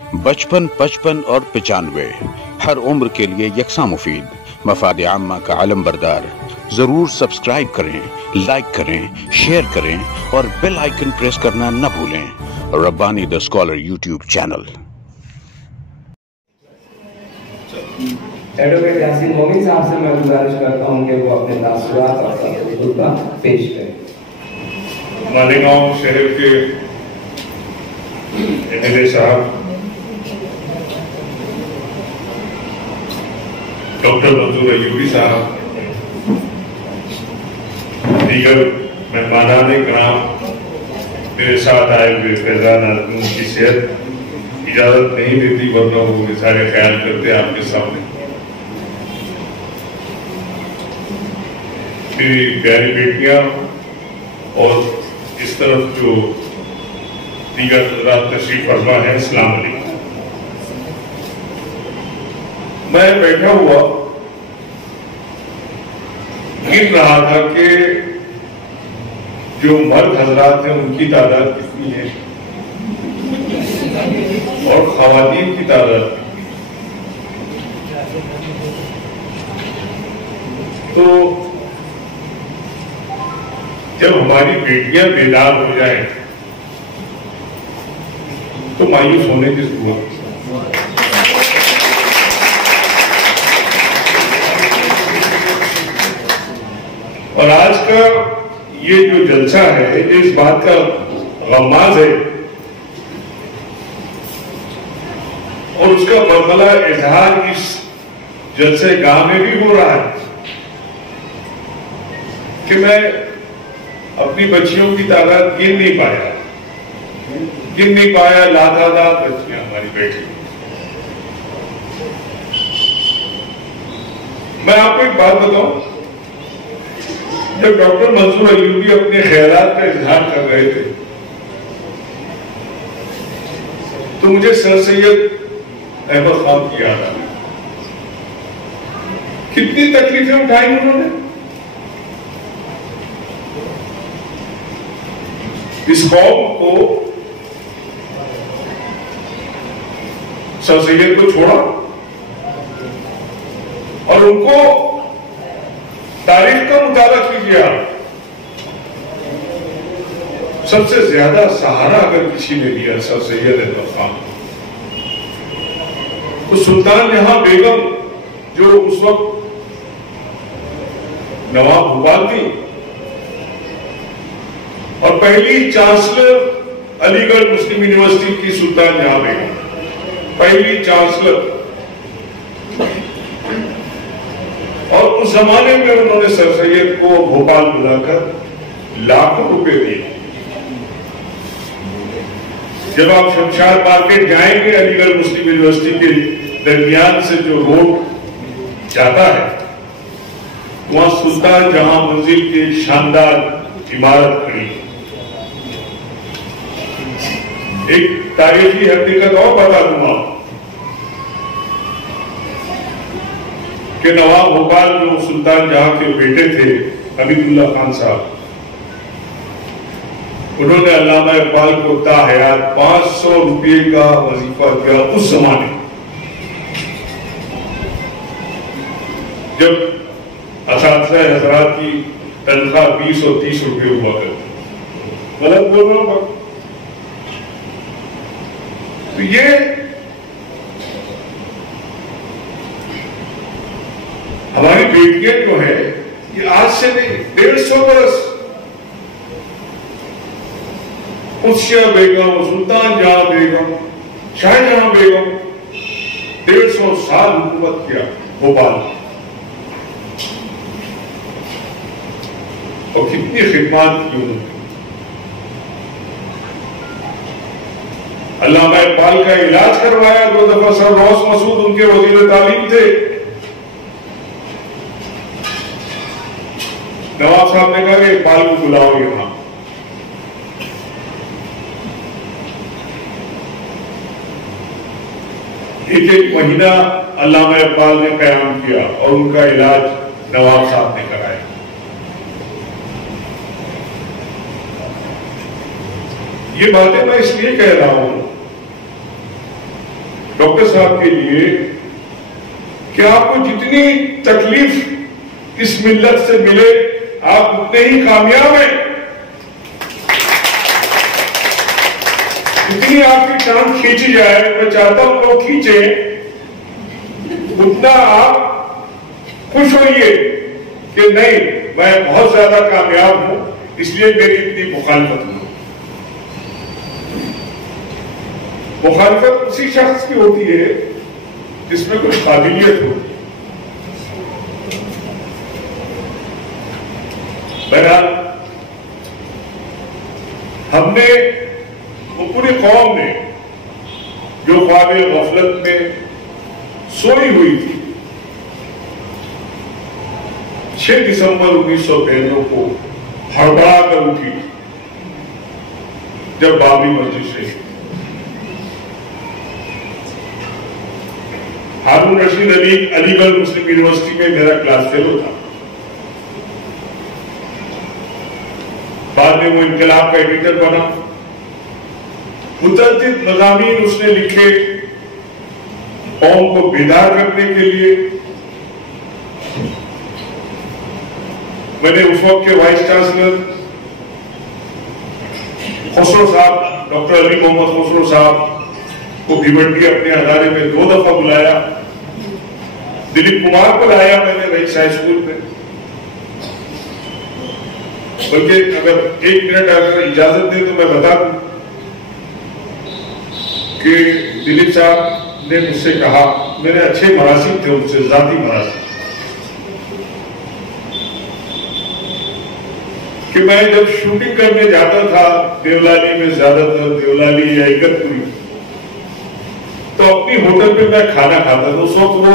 55 55 اور 95 ہر عمر کے لیے یکساں مفید، مفاد عامہ کا علم بردار۔ ضرور سبسکرائب کریں، لائک کریں، شیئر کریں اور بیل آئیکن پریس کرنا نہ بھولیں۔ Rabbani the scholar YouTube channel. Advocate Yasin Momin صاحب سے میں گزارش کرتا ہوں کہ وہ اپنے تاثرات اور تجربہ پیش کریں۔ مالیگاؤں شہر کے ایم ایل اے صاحب ڈاکٹر منظور ایوبی صاحب، دیگر مہمانان کرام، میرے ساتھ آئے ہوئے فیضان آدمی کی صحت اجازت نہیں دیتی ورنہ وہ سارے خیال کرتے آپ کے سامنے۔ میری پیاری بیٹیاں اور اس طرف جو دیگر حضرات تشریف فرما ہے، السلام علیکم۔ میں بیٹھا ہوا گن رہا تھا کہ جو مرد حضرات ہیں ان کی تعداد کتنی ہے اور خواتین کی تعداد کتنی ہے۔ تو جب ہماری بیٹیاں بیدار ہو جائیں تو مایوس ہونے کی ضرورت ہے۔ اور آج کا یہ جو جلسہ ہے اس بات کا غماز ہے اور اس کا برملا اظہار اس جلسے گاہ میں بھی ہو رہا ہے کہ میں اپنی بچیوں کی تعداد گن نہیں پایا، لاتعداد بچیاں ہماری بیٹی۔ میں آپ کو ایک بات بتاؤں، جب ڈاکٹر منظور ایوبی اپنے خیالات کا اظہار کر رہے تھے تو مجھے سر سید احمد خان کی یاد آئی۔ کتنی تکلیفیں اٹھائی انہوں نے، اس قوم کو، سر سید کو چھوڑا اور ان کو تاریخ کا مطالعہ کیجیے۔ سب سے زیادہ سہارا اگر کسی نے دیا سر سید احمد خان، تو سلطان جہاں بیگم جو اس وقت نواب بھوپال تھی اور پہلی چانسلر علی گڑھ مسلم یونیورسٹی کی سلطان جہاں بیگم، پہلی چانسلر، اور اس زمانے میں انہوں نے سر سید کو بھوپال بلا کر لاکھوں روپے دیے۔ جب آپ شمشاد مارکیٹ جائیں گے، علی گڑھ مسلم یونیورسٹی کے درمیان سے جو روڈ جاتا ہے، وہاں سلطان جہاں منزل کی ایک شاندار عمارت کھڑی۔ ایک تاریخی حقیقت اور بتا دوں آپ کہ نواب بھوپال جو سلطان جہاں کے بیٹے تھے حمید اللہ خان صاحب، انہوں نے علامہ اقبال کو تا حیات 500 روپے کا وظیفہ دیا اس زمانے، جب اساتذہ حضرات کی تنخواہ 20 اور 30 روپے ہوا کرتی۔ غلط بول رہا ہوں؟ تو یہ ہماری بیٹیاں جو ہیں، یہ آج سے نہیں 150 برس، قدسیہ بیگم، سلطان جہاں بیگم، شاہ جہاں بیگم، 150 سال حکومت کیا بھوپال، اور کتنی خدمات کی انہوں نے۔ علامہ اقبال کا علاج کروایا 2 دفعہ، سر روس مسعود ان کے وزیر تعلیم تھے۔ نواب صاحب نے کہا کہ اقبال کو بلاؤ یہاں۔ ایک مہینہ علامہ اقبال نے قیام کیا اور ان کا علاج نواب صاحب نے کرایا۔ یہ باتیں میں اس لیے کہہ رہا ہوں ڈاکٹر صاحب کے لیے کہ آپ کو جتنی تکلیف اس ملت سے ملے آپ اتنے ہی کامیاب ہیں. جتنی آپ کی ٹانگ کھینچی جائے, میں چاہتا ہوں لوگ کھینچیں, اتنا آپ خوش ہوئیے کہ نہیں میں بہت زیادہ کامیاب ہوں, اس لیے میری اتنی مخالفت ہوں. مخالفت اسی شخص کی ہوتی ہے جس میں کچھ قابلیت ہو. بہرحال ہم نے, وہ پوری قوم نے جو خواب غفلت میں سوئی ہوئی تھی, 6 دسمبر 1993 کو ہڑبڑا کر اٹھی جب بابری مسجد سے ہارون رشید علی گڑھ مسلم یونیورسٹی میں میرا کلاس فیلو تھا. بعد میں وہ انقلاب کا ایڈیٹر بنا. متعدد مضامین اس نے لکھے قوم کو بیدار کرنے کے لیے. میں نے اس وقت کے وائس چانسلر خسرو صاحب, ڈاکٹر علی محمد خسرو صاحب کو بھیونڈی اپنے ادارے میں 2 دفعہ بلایا. دلیپ کمار کو لایا میں نے رئیس ہائی اسکول میں. بلکہ اگر 1 منٹ اگر اجازت دیں تو میں بتا دوں کہ دلیپ صاحب نے مجھ سے کہا, میرے اچھے مراسم تھے ان سے, ذاتی مراسم, کہ میں جب شوٹنگ کرنے جاتا تھا دیولالی میں, زیادہ تر دیولالی یا اگتپوری, تو اپنی ہوٹل پہ میں کھانا کھاتا تھا. اس وقت وہ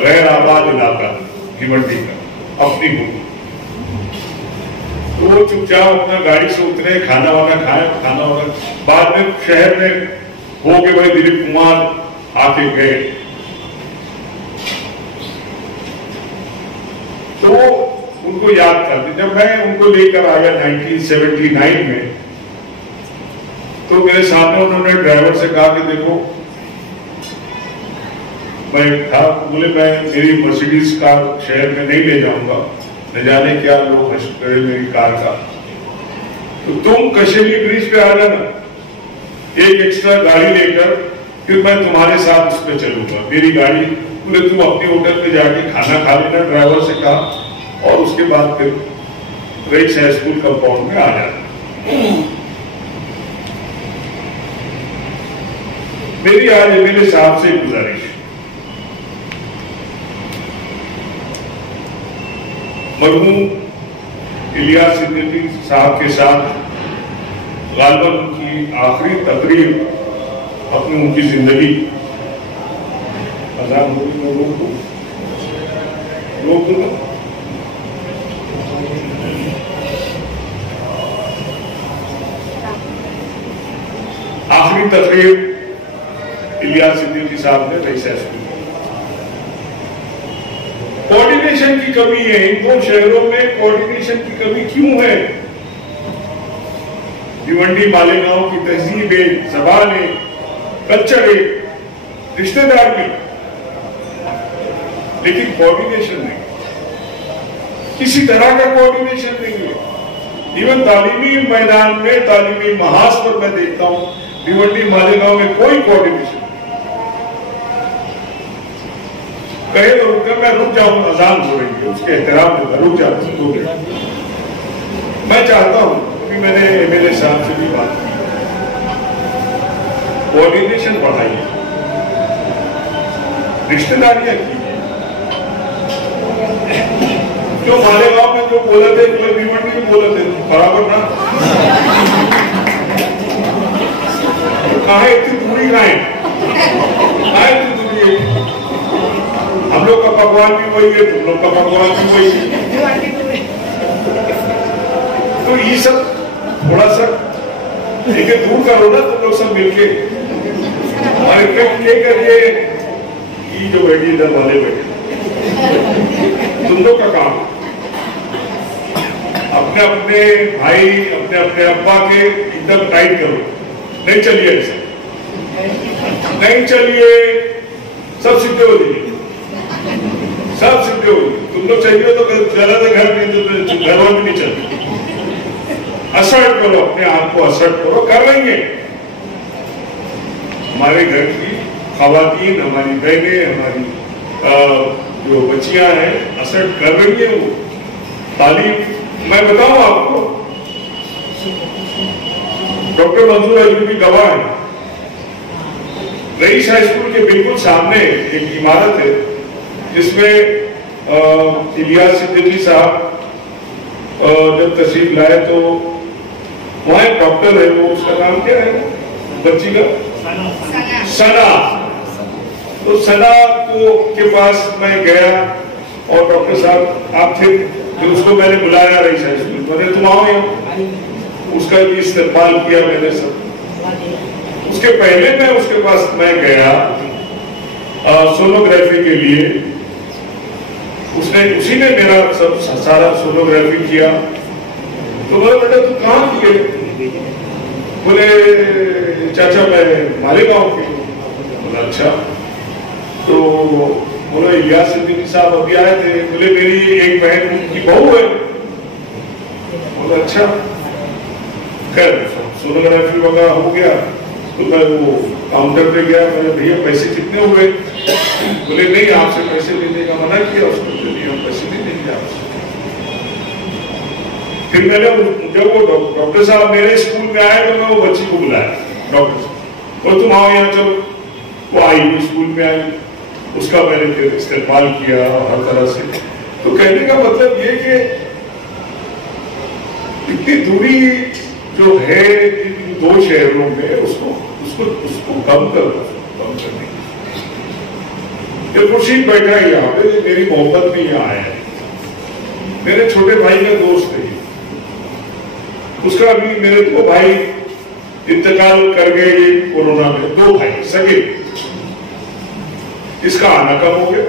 غیر آباد علاقہ بھیونڈی کا, اپنی ہوٹل, تو وہ چپ چاپ اپنا گاڑی سے اترے, کھانا وانا کھائے, کھانا وانا. بعد میں شہر میں ہو کے بھائی دلیپ کمار آ کے گئے, تو ان کو یاد کرتے. جب میں ان کو لے کر آیا 1979 میں, تو میرے سامنے انہوں نے ڈرائیور سے کہا کہ دیکھو, میں تھا, بولے میں میری مرسیڈیز کار شہر میں نہیں لے جاؤں گا, نہ جانے کیا لوگ حشر کرے میری کار کا, تو تم کشیلی برج پہ آ جانا ایک ایکسٹرا گاڑی لے کر, پھر میں تمہارے ساتھ اس پہ چلوں گا. میری گاڑی, بولے تم اپنی ہوٹل پہ جا کے کھانا کھا لینا, ڈرائیور سے کہا, اور اس کے بعد پھر رئیس ہائی اسکول کمپاؤنڈ میں آ جانا. میری آج ایم ایل اے صاحب سے گزارش, مرحوم الیاس صدیقی صاحب کے ساتھ غالباً ان کی آخری تقریر اپنی ان کی زندگی, آخری تقریر الیاس صدیقی صاحب نے رئیس اسکول. کوارڈینیشن کی کمی ہے ان 2 شہروں میں. کوارڈینیشن کی کمی کیوں ہے؟ بھیونڈی مالیگاؤں کی تہذیب ہے, زبان ہے, کلچر ہے, رشتہ دار بھی, لیکن کوارڈینیشن نہیں, کسی طرح کا کوارڈینیشن نہیں ہے. ایون تعلیمی میدان میں, تعلیمی محاذ پر میں دیکھتا ہوں بھیونڈی مالیگاؤں میں کوئی کوارڈینیشن. کہے تو رک کر میں رک جاؤں, اذان ہو رہی ہے, اس کے احترام میں رک جاؤں. میں چاہتا ہوں, کیونکہ میں نے ایم ایل اے صاحب سے بھی بات کی, کوارڈینیشن بڑھائیے, رشتہ داریاں کیجیے. جو مالیگاؤں میں جو بولا تھے وہ بھیونڈی میں بولا تھے برابر نا. کہاں اتنی دوری کہاں ہے, کہاں اتنی دوری ہے. ہم لوگ کا پکوان بھی وہی ہے, تم لوگ کا پکوان بھی وہی ہے. تو یہ سب تھوڑا سا لیکن دور کرو نا تم لوگ سب مل کے. ہمارے کریے یہ جو بیٹھی ادھر والے بیٹھے, تم لوگ کا کام اپنے اپنے بھائی, اپنے اپنے ابا کے ایک دم ٹائٹ کرو, نہیں چلیے ایسا. नहीं चलिए, सब सीधे हो जाइए, सब सीधे हो जाइए। तुम लोग चाहिए तो चला था घर, नहीं तो घर वाले नहीं चलते। असर्ट करो, अपने आप को असर्ट करो, कर लेंगे। हमारे घर की खवातीन, हमारी बहनें, हमारी जो बच्चियां हैं असर्ट कर रही है वो तालीम। मैं बताऊं आपको, डॉक्टर मंजूर अयूबी गवाह है, रईस हाई स्कूल के बिल्कुल सामने एक इमारत है जिसमें इलियास सिद्दीकी साहब जब तशरीफ लाए तो वहां एक डॉक्टर है, वो उसका नाम क्या है बच्ची का? सना। तो सना के पास मैं गया और डॉक्टर साहब आप थे, फिर उसको मैंने बुलाया रईस हाई स्कूल, मैंने तुम आओ यहाँ, उसका भी इस्तेमाल किया मैंने सब। उसके पहले मैं उसके पास मैं गया सोनोग्राफी के लिए, उसी ने मेरा सब सारा सोनोग्राफी किया। तो बोला बेटा तू कहाँ किए? बोले चाचा मैं मालेगांव की। बोला अच्छा। तो बोले इलियास सिद्दीकी साहब अभी आए थे। बोले मेरी एक बहन की बहू है। बोला अच्छा। खैर सोनोग्राफी वगैरह हो गया तो मैं वो काउंटर पे गया, मैंने भैया पैसे कितने हुए? बोले नहीं आपसे पैसे लेने का मना किया उसको, हम पैसे नहीं देंगे आपसे। फिर मैंने जब वो डॉक्टर साहब मेरे स्कूल में आए तो मैं वो बच्ची को बुलाया, डॉक्टर साहब वो तुम आओ यहाँ चलो। वो आई, स्कूल में आई, उसका मैंने फिर इस्तेमाल किया हर तरह से। तो कहने का मतलब ये कि इतनी दूरी जो है दो शहरों में उसको कम करो, कम करने की। खुर्शीद बैठा है यहाँ पे, मेरी मोहब्बत में यहाँ आया है, मेरे छोटे भाई का दोस्त है, उसका भी मेरे दो भाई इंतकाल कर गए कोरोना में, दो भाई सगे। इसका आना कम हो गया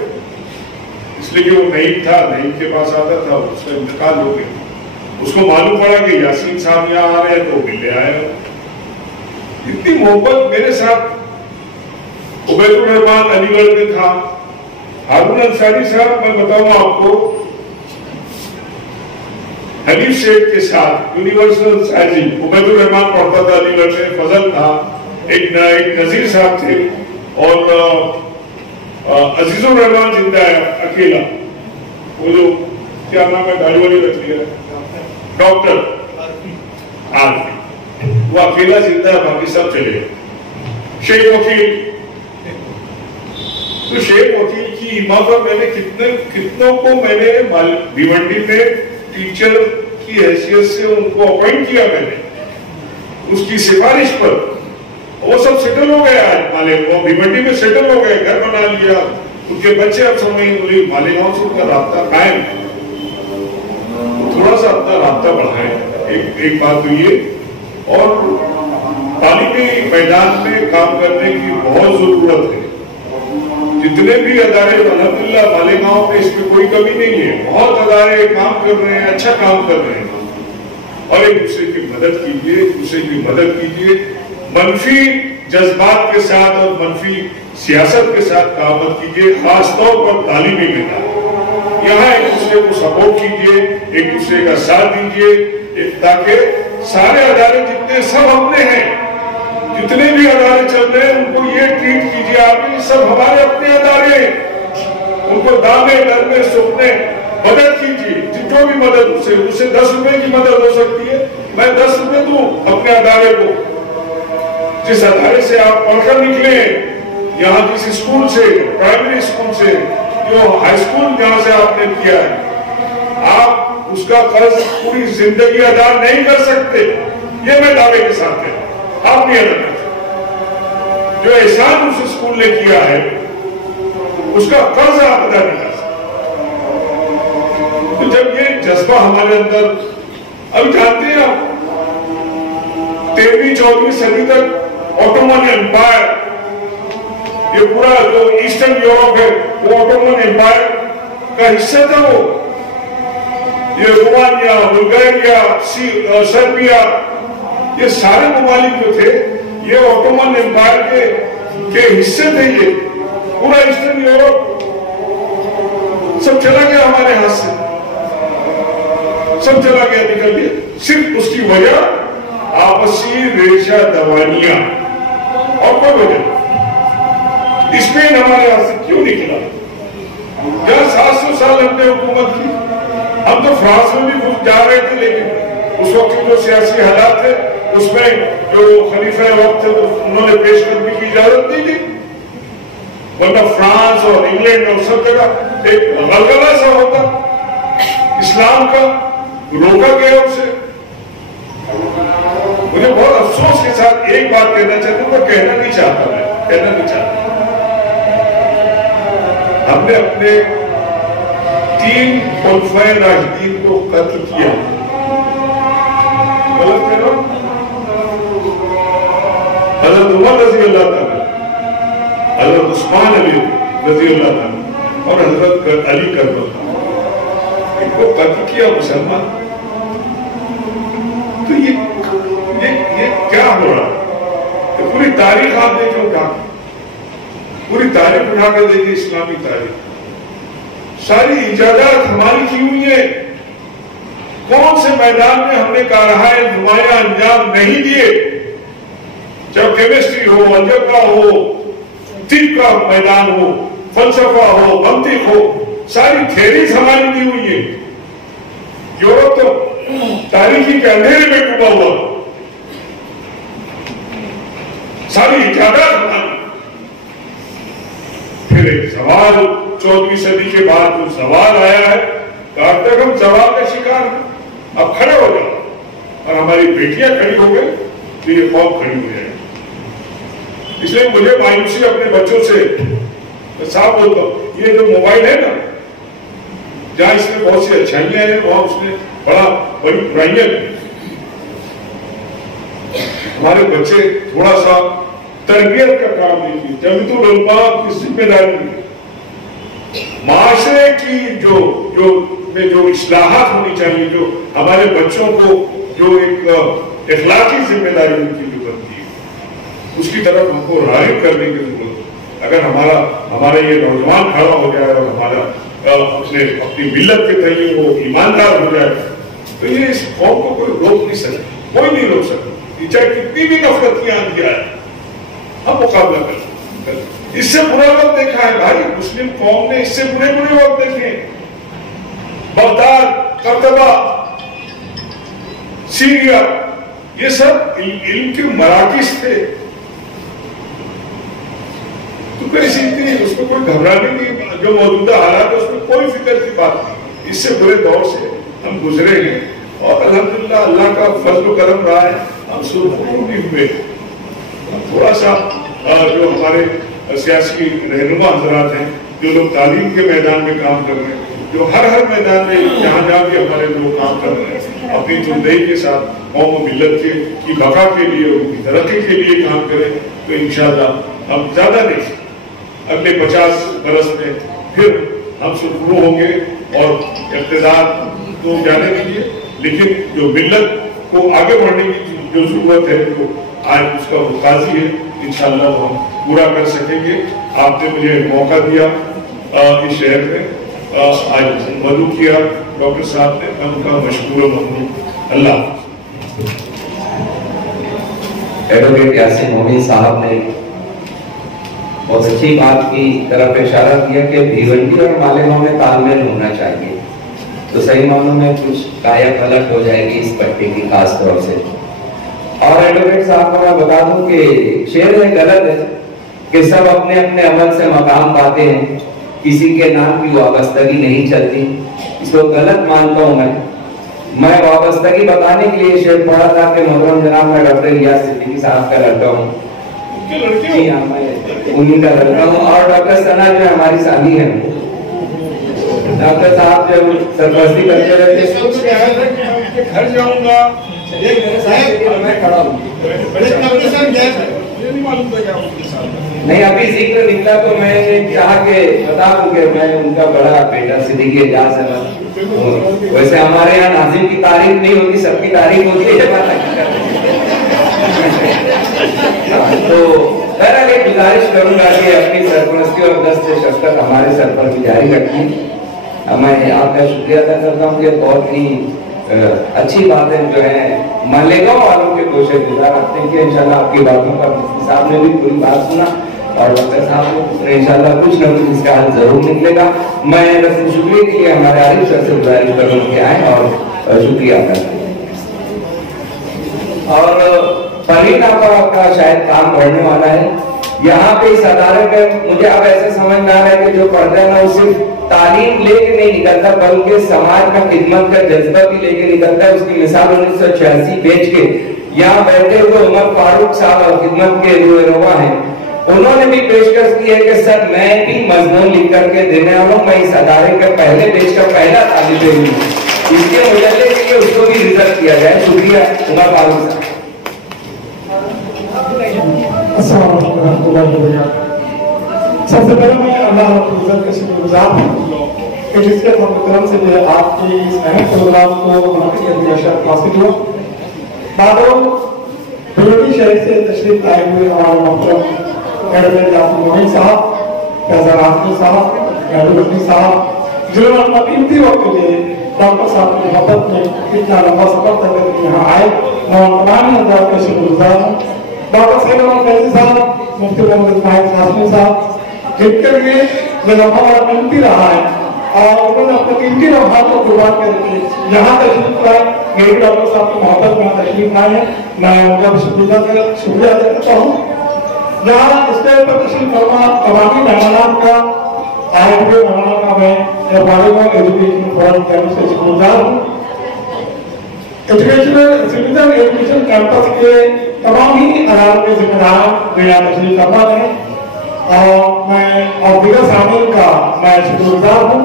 इसलिए कि वो नईम था, नईम के पास आता था, उसका इंतकाल हो गया। उसको मालूम पड़ा कि यासीन साहब यहाँ आ रहे हैं तो मिलने आया। इतनी मोहब्बत मेरे साथ उबैदुर रहमान अलीगढ़ में था। हारून अंसारी साहब मैं बताऊं आपको, हनीफ शेख के साथ यूनिवर्सल साजी, उबैदुर रहमान पढ़ता था अलीगढ़ में, फजल था, एक नजीर साहब थे और अजीजुर रहमान जिंदा है अकेला, वो जो क्या नाम है गाड़ी वाली रख लिया डॉक्टर आरपी, वो अकेला जिंदा है, बाकी सब चले गए। शेख वकील, तो शेख वकील की इमामत मैंने कितनों को मैंने भिवंडी में टीचर की हैसियत से उनको अपॉइंट किया मैंने, उसकी सिफारिश पर। वो सब सेटल हो गया है मालेगांव, भिवंडी में सेटल हो गए, घर बना लिया, उनके बच्चे अब समझ मालेगांव से उनका रास्ता कायम, थोड़ा सा अपना रास्ता बढ़ाएं। एक बात तो ये, और तालीमी मैदान में काम करने की बहुत जरूरत है। जितने भी अदारे अल्हम्दुलिल्लाह मालेगांव में इसमें कोई कमी नहीं है, बहुत अदारे काम कर रहे हैं, अच्छा काम कर रहे हैं, और एक दूसरे की मदद कीजिए, एक दूसरे की मदद कीजिए। मनफी जज्बात के साथ और मनफी सियासत के साथ काम मत कीजिए, खासतौर पर तालीमी मैदान। यहाँ एक दूसरे को सपोर्ट कीजिए, एक दूसरे का साथ दीजिए, ताकि सारे अदारे जितने सब अपने हैं, जितने भी अदारे चल रहे हैं उनको ये ट्रीट कीजिए आप, सब हमारे अपने अदारे हैं, उनको दाने डरने सुखने मदद कीजिए, जो भी मदद उससे 10 रुपए की मदद हो सकती है, मैं 10 रुपए दूं अपने अदारे को। जिस अदारे से आप पढ़कर निकले, यहाँ जिस स्कूल से, प्राइमरी स्कूल से, जो हाई स्कूल जहाँ से आपने किया है, आप उसका कर्ज पूरी जिंदगी अदा नहीं कर सकते, ये मैं दावे के साथ कहता हूं। आप नहीं अदा कर सकते, जो एहसान उस स्कूल ने किया है उसका कर्ज आप अदा नहीं कर सकते। तो जब ये जज्बा हमारे अंदर, अब जानते हैं आप 13वीं 14वीं सदी तक ऑटोमन एम्पायर, ये पूरा जो ईस्टर्न यूरोप है वो ऑटोमन एम्पायर का हिस्सा था। वो ये रोमानिया, बुल्गारिया, सर्बिया, ये सारे ममालिक जो थे ये ऑटोमन एम्पायर के के हिस्से थे ये, पूरा ईस्टर्न यूरोप सब चला गया हमारे हाथ से, सब चला गया, निकल गया। सिर्फ उसकी वजह आपसी रेशा दवानियां, और कोई वजह। स्पेन हमारे हाथ से क्यों निकला? जहां 700 साल हमने हुकूमत की, हम तो फ्रांस में भी घुस जा रहे थे, लेकिन उस वक्त जो सियासी हालात थे उसमें जो खलीफा वक्त थे तो उन्होंने पेशकदमी की इजाजत नहीं दी, वरना फ्रांस और इंग्लैंड और सब जगह एक गलगला सा होता, इस्लाम का रोका गया उसे। मुझे बहुत अफसोस के साथ एक बात कहना चाहता हूं, मैं कहना नहीं चाहता, मैं कहना नहीं चाहता, हमने अपने 3 खुलफाए राशिदीन को कत्ल किया, गलत है ना? हजरत उमर रजी अल्लाह ताला, हजरत उस्मान अली रजी अल्लाह ताला और हजरत अली करबला, इनको कत्ल किया मुसलमान। तो ये क्या हो रहा है? तो पूरी तारीख आप देखें, क्या पूरी तारीख उठा कर देखिए, इस्लामी तारीख, सारी इजाजत हमारी की हुई है। कौन से मैदान में हमने कारहाय नुमाया अंजाम नहीं दिए, चाहे केमिस्ट्री हो, अलजबरा हो, तिब का मैदान हो, फलसफा हो, मंतिक हो, सारी थ्योरीज हमारी दी हुई है। यूरोप तो तारीखी के अंधेरे में डूबा हुआ, सारी इजाजत हमारी। फिर एक सवाल 14वीं सदी के बाद जो सवाल आया है, अब तक हम सवाल का शिकार हैं। अब खड़े हो जाओ, और हमारी बेटियां खड़ी हो गई तो ये कौम खड़ी हो जाएगी। इसलिए मुझे मायूसी अपने बच्चों से, मैं साफ बोलता हूं, ये जो मोबाइल है ना, जहां इसमें बहुत सी अच्छाइयां हैं, वहां उसमें बड़ी बुराइयां भी। हमारे बच्चे थोड़ा सा तरबियत का काम लीजिए, जमीयतुल उलमा की जिम्मेदारी, माशरे की जो इस्लाहात होनी चाहिए, जो हमारे बच्चों को जो एक इखलाकी जिम्मेदारी उनकी जो बनती है, उसकी तरफ हमको राग़िब करने की जरूरत है। अगर हमारा ये नौजवान खड़ा हो जाए और हमारा अपनी मिल्लत के तय वो ईमानदार हो जाए, तो ये इस कौम को कोई रोक नहीं सकता, कोई नहीं रोक सकता, चाहे कितनी भी नफरतियां आंधी आए, हम मुकाबला कर सकते। इससे बुरा वक्त देखा है भाई, मुस्लिम कौम ने इससे बुरे वक्त देखे, बगदाद, करतबा, सीरिया, ये सब इनके मराकिज थे। तो कैसी इतनी उसको कोई घबराने की जो मौजूदा हालात है उसमें कोई फिक्र की बात नहीं। इससे बुरे दौर से हम गुजरे हैं और अल्हम्दुलिल्लाह अल्लाह का फजल करम रहा है, हम सुरखुर भी हुए। थोड़ा सा जो हमारे सियासी रहनुमा हजरात हैं, जो लोग तालीम के मैदान में काम कर रहे हैं, जो हर मैदान में जहाँ भी हमारे लोग काम कर रहे हैं, अपनी जुर्दई के साथ कौम व मिल्लत की बका के लिए, उनकी तरक्की के लिए काम करें, तो इंशाअल्लाह हम ज्यादा नहीं, अगले 50 बरस में फिर हम सुरखरू होंगे। और इक़्तिदार तो जाने दीजिए, लेकिन जो मिल्लत को आगे बढ़ने की जो जरूरत है, जो आज उसका मुकाजी है, इंशाअल्लाह हम पूरा कर सकेंगे। आपने मुझे मौका दिया इस शहर में, आज मदू किया डॉक्टर साहब ने, मैं उनका मशकूर ममनून। अल्लाह। एडवोकेट यासीन मोमिन साहब ने बहुत अच्छी बात की तरफ इशारा किया कि भिवंडी और मालेगांव में तालमेल होना चाहिए, तो सही मानों में कुछ काया पलट हो जाएगी इस पट्टी की खास तौर से। और एडवोकेट साहब को मैं बता दूं कि शेर है गलत है कि सब अपने अपने अमल से मकाम पाते हैं, किसी के नाम की वाबस्तगी नहीं चलती, इसको गलत मानता हूं मैं वाबस्तगी बताने के लिए शेर पढ़ा था कि मोहतरम जनाब मैं डॉक्टर इलियास सिद्दीकी साहब का लड़का हूँ, जी हाँ मैं उन्हीं का लड़का हूँ। और डॉक्टर सना जो हमारी साली है, डॉक्टर साहब जब सरपरस्ती करते रहते घर जाऊंगा, मैं खड़ा हूँ, नहीं अभी जिक्र निकला तो मैंने चाहा के बता दूं कि मैं उनका बड़ा बेटा सिद्दीकी एजाज है। वैसे हमारे यहाँ नाज़िम की तारीफ नहीं होती, सबकी तारीफ होती है। तो बहरहाल एक गुजारिश करूंगा कि अपनी सरपरस्ती और दस्त शफकत हमारे सर पर भी जारी रखें। मैं आपका शुक्रिया अदा करता हूँ कि बहुत ही अच्छी बातें जो है मालेगांव वालों के गोशे गुजार रखते हैं कि इंशाल्लाह आपकी बातों का मुफ्ती साहब ने भी पूरी बात सुना और डॉक्टर साहब ने इंशाल्लाह कुछ न कुछ इसका हल जरूर निकलेगा। मैं बस शुक्रिया के लिए हमारे आरिफ सर से गुजारिश करूँ कि आए और शुक्रिया अदा करें। और परवीन आपा का शायद काम बढ़ने वाला है यहाँ पे इस अदालत में। मुझे अब ऐसा समझ में आ रहा है कि जो पढ़ता है ना वो सिर्फ तालीम लेके नहीं निकलता बल्कि समाज में खिदमत का जज्बा भी लेके निकलता है। उसकी मिसाल 1986 बेच के यहाँ बैठे हुए उमर फारूक साहब और खिदमत के जो रवा हैं उन्होंने भी पेशकश की है कि सर मैं भी मजमून लिख करके देने वाला हूँ, मैं इस अदारे के पहले बेच का पहला तालिब इल्म हूँ, इसके मुजल्ले के लिए उसको भी रिजर्व किया जाए। शुक्रिया उमर फारूक साहब। सबसे पहले मैं अल्लाह का शुक्रगुजार हूँ कि जिसके करम से जो आपके इस अहम प्रोग्राम को हासिल हुआ। बादल बेरोटी शहर से तशरीफ लाए हुए हमारे मोहतरम एडवोकेट जाफर मोमिन साहब, फैजल आजमी साहब, महबूब साहब, जिन्होंने अपना कीमती वक्त लिए डॉक्टर साहब की मोहब्बत में इतना लंबा सफर तक यहाँ आए, मैं तमाम हज़रात का शुक्रगुजार हूँ। डॉक्टर सैयद अहमद फैजी साहब, मुफ्ती मोहम्मद इस्माइल कासमी साहब, जिनके लिए ये लम्हा बड़ा कीमती रहा है और उन्होंने अपने कीमती लम्हा को कुर्बान करके यहाँ तशरीफ लाए। मेरी डॉक्टर साहब की मोहब्बत में तशरीफ लाए हैं, मैं उनका भी शुक्रिया अदा करता हूँ। यहाँ स्टेज पर तशरीफ फरमा तमामी मेहमानान का आए हुए मेहमानान का मैं वालिदान एजुकेशन फोरम कैंप से शुक्रगुजार हूँ। सिटीजन एजुकेशन कैंपस के तमाम ही अदालत के जिम्मेदार यहाँ तशरीफ फरमा हैं और मैं और दिगर सामीन का मैं शुक्रगुजार हूँ।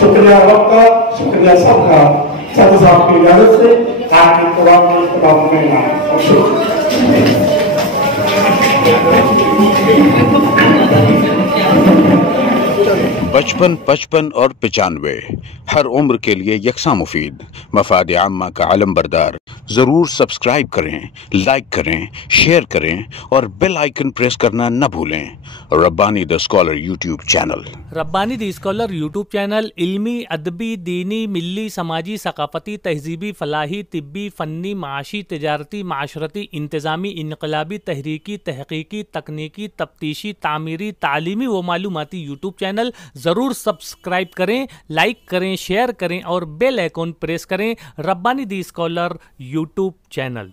शुक्रिया वक्त का, शुक्रिया सबका। सद साहब की इजाजत से आपकी तमाम में बचपन, 55 और 95 हर उम्र के लिए यकसा मुफीद, मफाद आम्मा का अलम बरदार। जरूर सब्सक्राइब करें, लाइक करें, शेयर करें और बेल आइकन प्रेस करना न भूलें। Rabbani the scholar YouTube channel. Rabbani the scholar YouTube channel इल्मी, अदबी, दीनी, मिल्ली, समाजी, सकाफती, तहजीबी, फलाही, तिब्बी, फ़न्नी, माशी, तिजारती, माशरती, इंतज़ामी, इनकलाबी, तहरीकी, तहकीकी, तकनीकी, तफ्तीशी, तामीरी, तालीमी व मालूमाती यूट्यूब चैनल। ज़रूर सब्सक्राइब करें, लाइक करें, शेयर करें और बेल आइकन प्रेस करें। Rabbani the scholar YouTube channel.